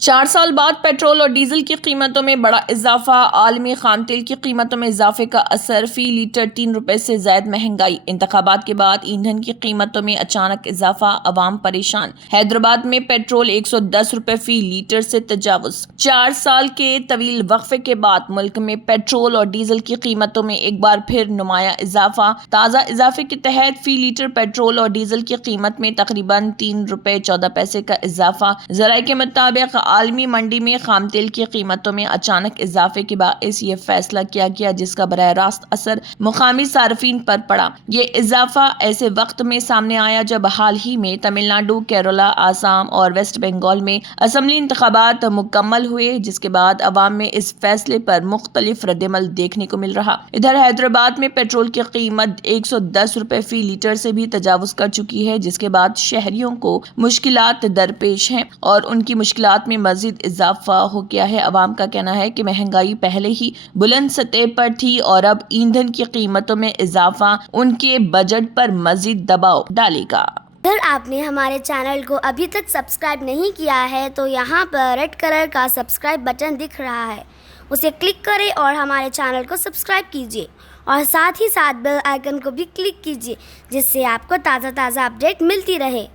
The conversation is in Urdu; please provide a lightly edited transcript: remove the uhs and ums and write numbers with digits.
4 سال بعد پیٹرول اور ڈیزل کی قیمتوں میں بڑا اضافہ۔ عالمی خام تیل کی قیمتوں میں اضافے کا اثر، فی لیٹر 3 روپے سے زائد مہنگائی۔ انتخابات کے بعد ایندھن کی قیمتوں میں اچانک اضافہ، عوام پریشان۔ حیدرآباد میں پیٹرول 110 روپے فی لیٹر سے تجاوز۔ 4 سال کے طویل وقفے کے بعد ملک میں پیٹرول اور ڈیزل کی قیمتوں میں ایک بار پھر نمایاں اضافہ۔ تازہ اضافے کے تحت فی لیٹر پیٹرول اور ڈیزل کی قیمت میں تقریباً 3 روپے 14 پیسے کا اضافہ۔ ذرائع کے مطابق عالمی منڈی میں خام تیل کی قیمتوں میں اچانک اضافے کے باعث یہ فیصلہ کیا گیا، جس کا براہ راست اثر مقامی صارفین پر پڑا۔ یہ اضافہ ایسے وقت میں سامنے آیا جب حال ہی میں تمل ناڈو، کیرالہ، آسام اور ویسٹ بنگال میں اسمبلی انتخابات مکمل ہوئے، جس کے بعد عوام میں اس فیصلے پر مختلف ردعمل دیکھنے کو مل رہا۔ ادھر حیدرآباد میں پیٹرول کی قیمت 110 روپے فی لیٹر سے بھی تجاوز کر چکی ہے، جس کے بعد شہریوں کو مشکلات درپیش ہیں اور ان کی مشکلات میں مزید اضافہ ہو گیا ہے۔ عوام کا کہنا ہے کہ مہنگائی پہلے ہی بلند سطح پر تھی اور اب ایندھن کی قیمتوں میں اضافہ ان کے بجٹ پر مزید دباؤ ڈالے گا۔ اگر آپ نے ہمارے چینل کو ابھی تک سبسکرائب نہیں کیا ہے تو یہاں پر ریڈ کلر کا سبسکرائب بٹن دکھ رہا ہے، اسے کلک کریں اور ہمارے چینل کو سبسکرائب کیجیے اور ساتھ ہی ساتھ بیل آئیکن کو بھی کلک کیجیے، جس سے آپ کو تازہ اپڈیٹ ملتی رہے۔